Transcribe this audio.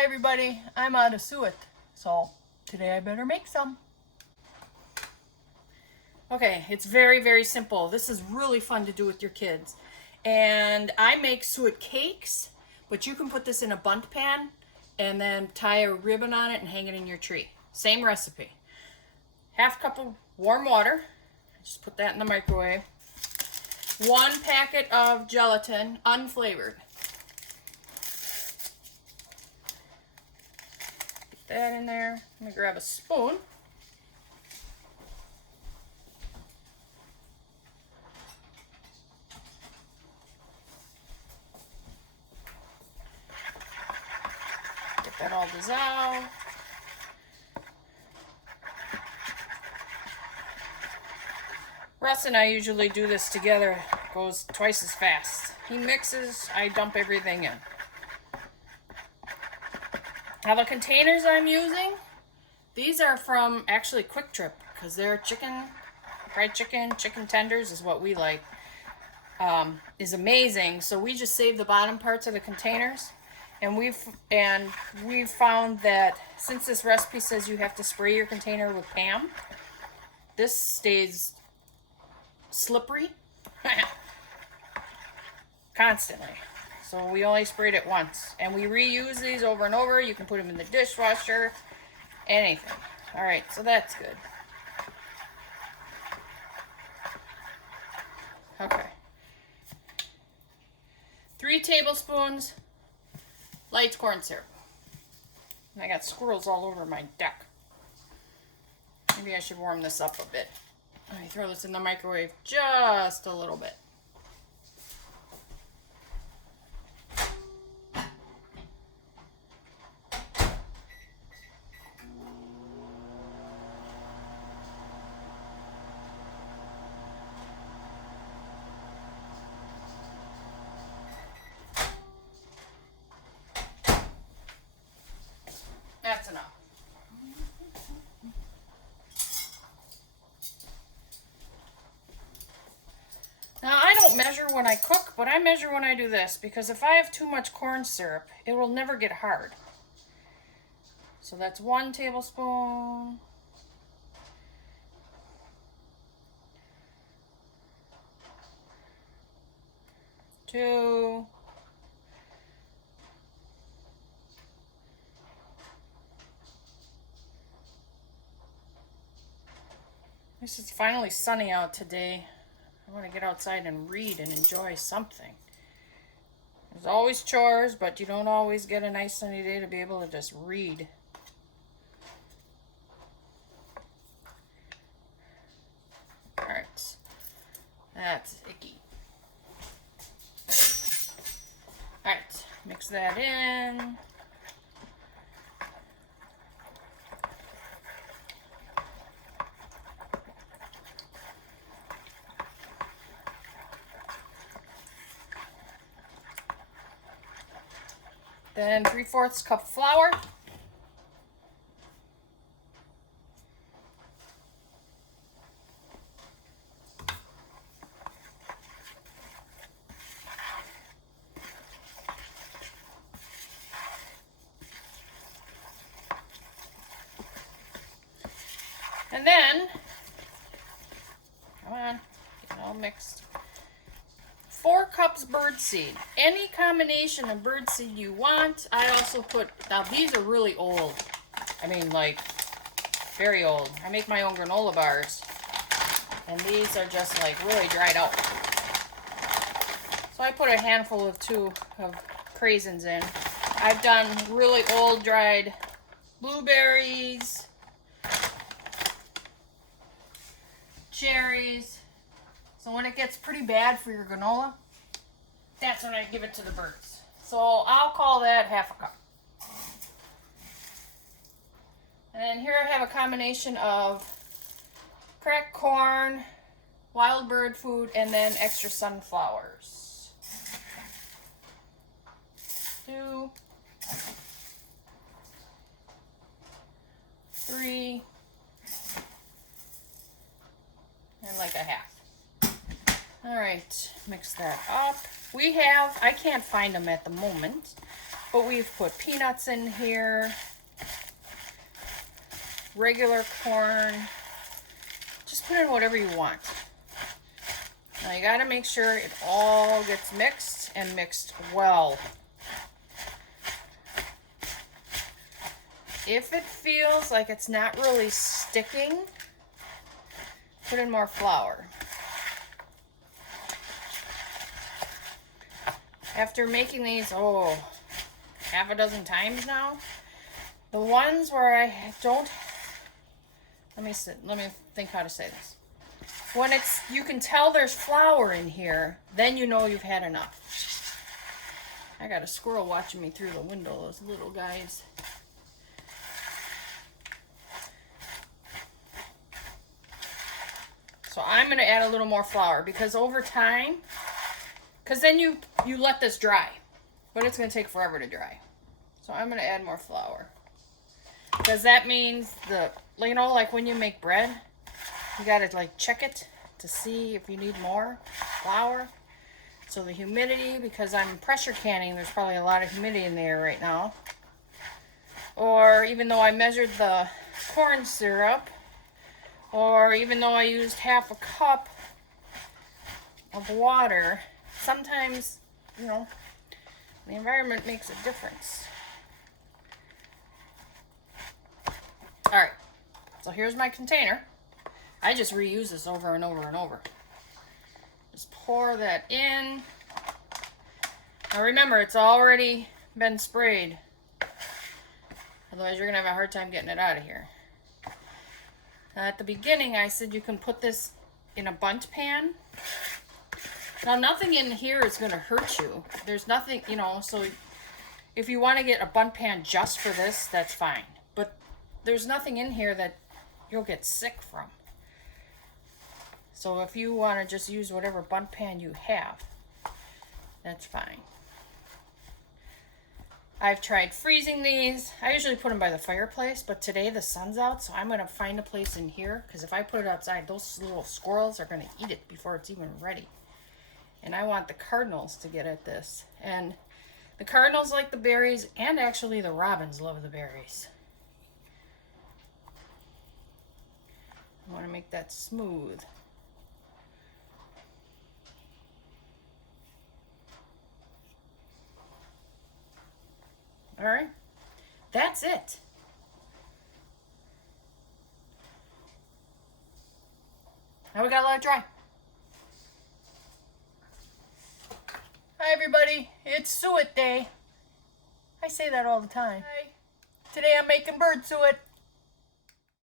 Hi everybody, I'm out of suet, so today I better make some. Okay, it's very, very simple. This is really fun to do with your kids. And I make suet cakes, but you can put this in a bundt pan and then tie a ribbon on it and hang it in your tree. Same recipe. Half cup of warm water, just put that in the microwave. 1 packet of gelatin, unflavored. Get that in there. Let me grab a spoon. Get that all dissolved. Russ and I usually do this together. It goes twice as fast. He mixes, I dump everything in. Now the containers I'm using, these are from actually Quick Trip because they're chicken, fried chicken, chicken tenders is what we like. Is amazing. So we just save the bottom parts of the containers, and we've found that since this recipe says you have to spray your container with Pam, this stays slippery constantly. So we only sprayed it once, and we reuse these over and over. You can put them in the dishwasher, anything. All right, so that's good. Okay. 3 tablespoons light corn syrup. And I got squirrels all over my deck. Maybe I should warm this up a bit. Let me throw this in the microwave just a little bit. That's enough. Now, I don't measure when I cook, but I measure when I do this, because if I have too much corn syrup, it will never get hard. So that's 1 tablespoon. 2. This is finally sunny out today. I want to get outside and read and enjoy something. There's always chores, but you don't always get a nice sunny day to be able to just read. Alright. That's icky. Alright, mix that in. Then 3/4 cup flour. And then, come on, get it all mixed. 4 cups birdseed. Any combination of birdseed you want. I also put, now these are really old. I mean, like, very old. I make my own granola bars. And these are just like really dried out. So I put a handful of 2 of craisins in. I've done really old dried blueberries, cherries. So when it gets pretty bad for your granola, that's when I give it to the birds. So I'll call that 1/2 cup. And then here I have a combination of cracked corn, wild bird food, and then extra sunflowers. 2, 3, and like a 1/2. All right, mix that up. I can't find them at the moment, But we've put peanuts in here, regular corn. Just put in whatever you want. Now you gotta make sure it all gets mixed and mixed well. If it feels like it's not really sticking, put in more flour. After making these, half a dozen times now, the ones where I don't, let me think how to say this. When you can tell there's flour in here, then you know you've had enough. I got a squirrel watching me through the window, those little guys. So I'm going to add a little more flour because over time, because then you let this dry, but it's going to take forever to dry. So I'm going to add more flour because that means like when you make bread, you got to like check it to see if you need more flour. So the humidity, because I'm pressure canning, there's probably a lot of humidity in the air right now. Or even though I measured the corn syrup, or even though I used half a cup of water, sometimes, the environment makes a difference. All right, so here's my container. I just reuse this over and over and over. Just pour that in. Now remember, it's already been sprayed. Otherwise, you're going to have a hard time getting it out of here. Now, at the beginning, I said you can put this in a bundt pan. Now, nothing in here is going to hurt you. There's nothing, so if you want to get a bundt pan just for this, that's fine. But there's nothing in here that you'll get sick from. So if you want to just use whatever bundt pan you have, that's fine. I've tried freezing these. I usually put them by the fireplace, but today the sun's out, so I'm going to find a place in here, because if I put it outside, those little squirrels are going to eat it before it's even ready. And I want the cardinals to get at this. And the cardinals like the berries, and actually the robins love the berries. I want to make that smooth. All right, that's it. Now we gotta let it dry. Hi everybody, it's suet day. I say that all the time. Hi. Today I'm making bird suet.